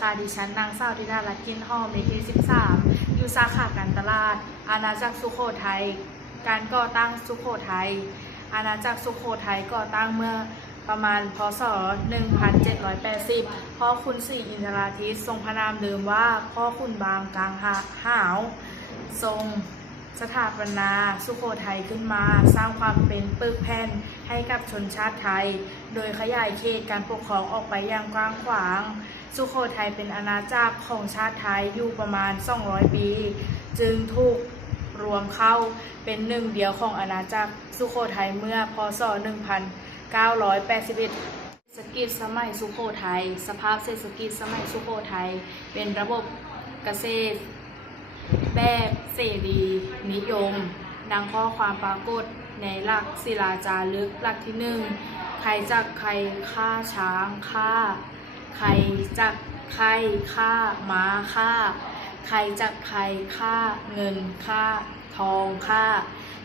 ค่ะดิฉันนางสาวธิดารัตน์กินหอมเลขที่13 อยู่สาขาการตลาด อาณาจักรสุโขทัย การก่อตั้งสุโขทัย อาณาจักรสุโขทัยก่อตั้งเมื่อประมาณพศ 1780 พ่อคุณศรีอินทราทิตทรงพระนามเดิมว่าพ่อคุณบางกลางหาหาวทรงสถาปนาสุโขทัยขึ้นมาสร้างความเป็นปึกแผ่นให้กับชนชาติไทย โดยขยายเขตการปกครองออกไปอย่างกว้างขวาง สุโขทัยเป็นอาณาจักรของชาติไทยอยู่ประมาณ 200 ปี จึงถูกรวมเข้าเป็นหนึ่งเดียวของอาณาจักรสุโขทัยเมื่อพศ 1981เศรษฐกิจสมัยสุโขทัย สภาพเศรษฐกิจสมัยสุโขทัย เป็นระบบเกษตร แบบเสรีนิยม ดังข้อความปรากฏในหลักศิลาจารึกหลักที่หนึ่ง ใครจักใครฆ่าช้างฆ่า ใครจักใครฆ่าม้าฆ่า ใครจักใครฆ่าเงินฆ่าทองฆ่า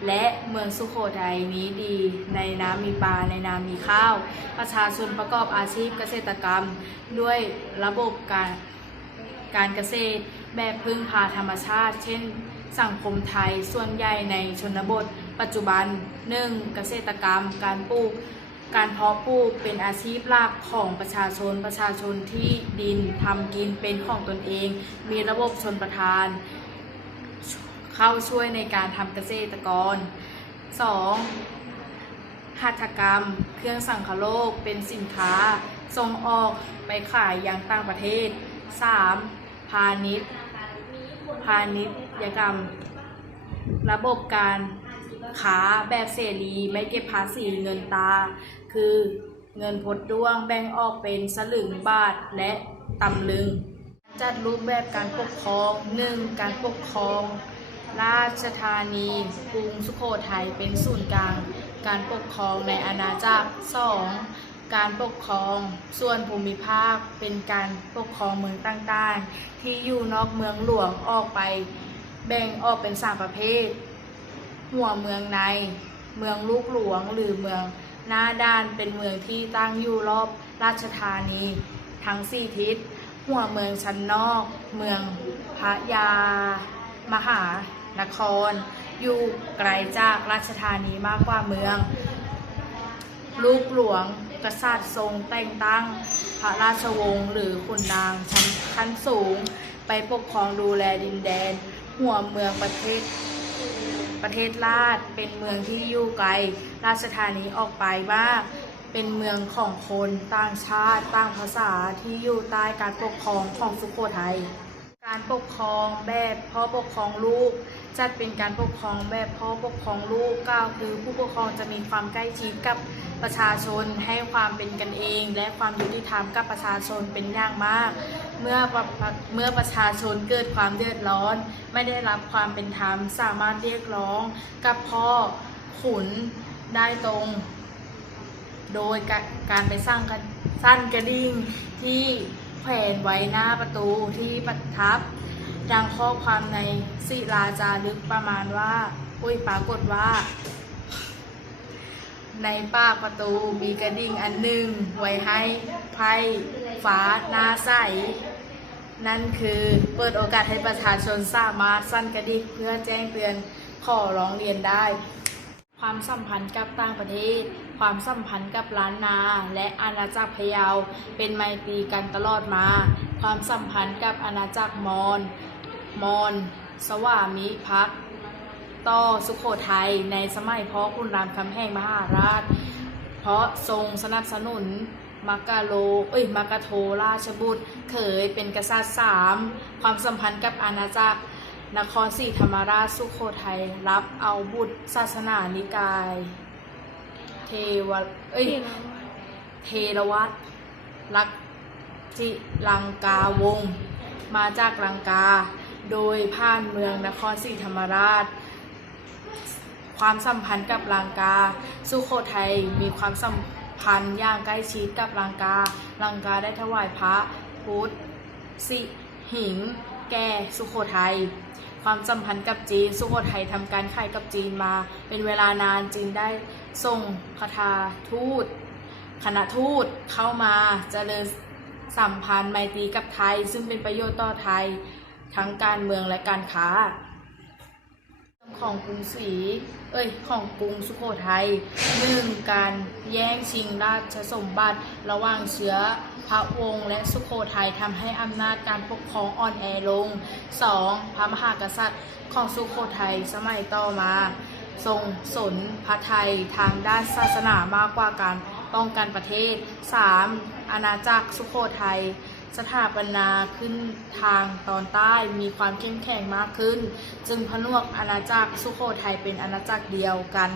และเมืองสุโขทัยนี้ดี ในน้ำมีปลาในน้ำมีข้าว ประชาชนประกอบอาชีพเกษตรกรรม ด้วยระบบการการเกษตรแบบพึ่งพาธรรมชาติ เช่น สังคมไทยส่วนใหญ่ในชนบท ปัจจุบัน 1. เกษตรกรรม การปลูก การเพาะปลูกเป็นอาชีพหลักของประชาชน ประชาชนที่ดินทำกินเป็นของตนเอง มีระบบชนประทาน เข้าช่วยในการทำเกษตรกร 2. หัตถกรรม เครื่องสังคโลกเป็นสินค้าส่งออกไปขายยังต่างประเทศ 3. พาณิชย์ พาณิชยกรรม ระบบการ ค้าแบบเสรีไม่เก็บภาษีเงินตา คือเงินพดด้วงแบ่งออกเป็นสลึงบาทและตำลึง จัดรูปแบบการปกครอง 1. การปกครอง ราชธานีกรุงสุโขทัยเป็นศูนย์กลาง การปกครองในอาณาจักร 2. การปกครองส่วนภูมิภาคเป็นการปกครองเมืองต่างๆ ที่อยู่นอกเมืองหลวงออกไป แบ่งออกเป็นสามประเภท หัวเมืองใน เมืองลูกหลวงหรือเมืองหน้าด้านเป็นเมืองที่ตั้งอยู่รอบราชธานี ทั้งสี่ทิศ หัวเมืองชั้นนอก เมืองพระยา มหานคร อยู่ไกลจากราชธานีมากกว่าเมือง ลูกหลวงกษัตริย์ทรงแต่งตั้ง พระราชวงศ์หรือขุนนางชั้นขั้นสูง ไปปกครองดูแลดินแดน หัวเมืองประเทศ ประเทศลาดเป็นเมืองที่อยู่ไกล ราชธานีออกไปมาก เป็นเมืองของคนต่างชาติต่างภาษาที่อยู่ใต้การปกครองของสุโขทัยการปกครองแบบพ่อปกครองลูกจัดเป็นการปกครองแบบพ่อปกครองลูกก็คือผู้ปกครองจะมีความใกล้ชิดกับประชาชนให้ความเป็นกันเอง และความยุติธรรมกับประชาชนเป็นอย่างมาก เมื่อเมื่อประชาชนเกิดความเดือดร้อน ไม่ได้รับความเป็นธรรมสามารถเรียกร้องกับพ่อขุนได้ตรง โดยกการไปสร้างกันสั้นกระดิ่งที่แขวนไว้หน้าประตูที่ประทับ ดังข้อความในศิลาจารึกประมาณว่า อุ้ยปรากฏว่า ในปากประตูมีกระดิ่งอันหนึ่งไว้ให้ไพ่ฟ้าหน้าใส นั่นคือเปิดโอกาสให้ประชาชนสามารถสั้นกระดิ่งเพื่อแจ้งเตือนขอร้องเรียนได้ ความสัมพันธ์กับต่างประเทศ ความสัมพันธ์กับล้านนา และอาณาจักรพะเยาเป็นไมตรีกันตลอดมา ความสัมพันธ์กับอาณาจักรมอญมอญสวามิภักดิ์ต่อสุโขทัยในสมัยพ่อคุณรามคำแหงมหาราช เพราะทรงสนับสนุน มักกะโล เอ้ยมักกะโทราชบุตรเขยเป็นกษัตริย์สามความสัมพันธ์กับอาณาจักร นครศรีธรรมราชสุโขทัย รับเอาบุตรศาสนานิกาย เทวเอ้ย เทรวัตลักจิลังกาวง มาจากลังกา โดยผ่านเมืองนครศรีธรรมราช ความสัมพันธ์กับลังกา สุโขทัยมีความสัมพันธ์ อย่างใกล้ชิดกับลังกา ลังกาได้ถวายพระพุทธสิหิง แก่สุโขทัย ความสัมพันธ์กับจีน สุโขทัยทำการขายกับจีนมา เป็นเวลานานจีนได้ส่งคาถาทูตคณะทูตเข้ามาเจริญสัมพันธ์ไมตรีกับไทย ซึ่งเป็นประโยชน์ต่อไทย ทั้งการเมืองและการค้า ของกรุงศรีเอ้ยของกรุงสุโขทัยหนึ่งการแย่งชิงราชสมบัติ ระหว่างเชื้อพระวงศ์และสุโขทัยทำให้อำนาจการปกครองอ่อนแอลง 2. พระมหากษัตริย์ของสุโขทัยสมัยต่อมา ทรงสนพระไทยทางด้านศาสนามากกว่าการป้องกันประเทศ 3. อาณาจักรสุโขทัย สถาปนาขึ้นทางตอนใต้มีความเข้มแข็งมากขึ้น จึงพนวกอาณาจักรสุโขทัยเป็นอาณาจักรเดียวกัน